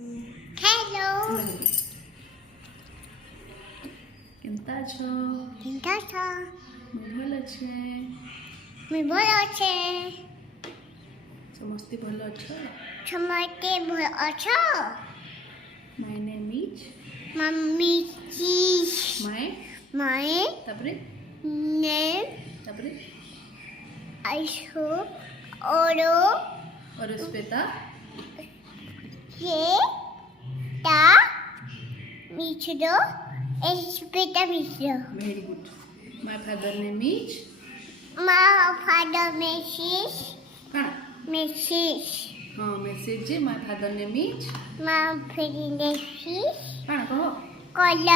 Hello. କେନ୍ତା ଅଛ? କେନ୍ତା ଅଛ? ମୁଁ ଭଲ ଅଛେ। ମୁଇଁ ଭଲ ଅଛେ। ସମସ୍ତେ ଭଲ ଅଛ? ସମସ୍ତେ ଭଲ ଅଛ? My name is ମମ୍ମି ଚିଜ my ତାପରେ ଆଇସୁ ଓରୋ और श्वेता ସେ ତା ମିଶ୍ର ଏସ୍ପେଟା Mishra very good. My father name is ମା ଫାଦର ମେସିସ୍ କାଣା? ମେସିସ୍ हाँ message J my father name is ମା ଫେରିନେସିସ୍ କାଣା କହ? କଲବ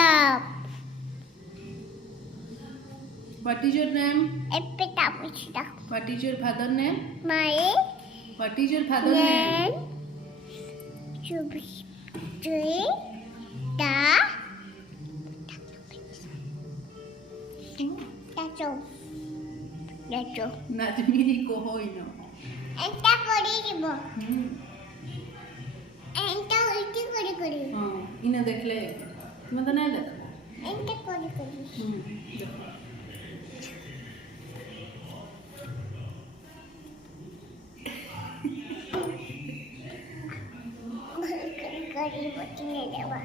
What is your name? ଏସ୍ପେଟା Mishra What is your father name? ମାଏ What is your father name? Chubistri da Dacho. नाजमीरी कहो इनो. Enta kori jibo. Enta ulti kori. हाँ इनो देखले. तुम तो नहीं देखा. Enta kori. देखो. Kori botine dewa.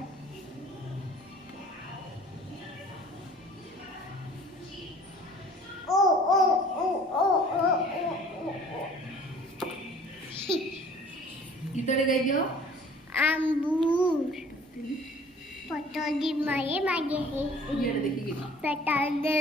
Oh. किधर गई जो? Ambur. Potol di mari mari. ये देखिए. Petal de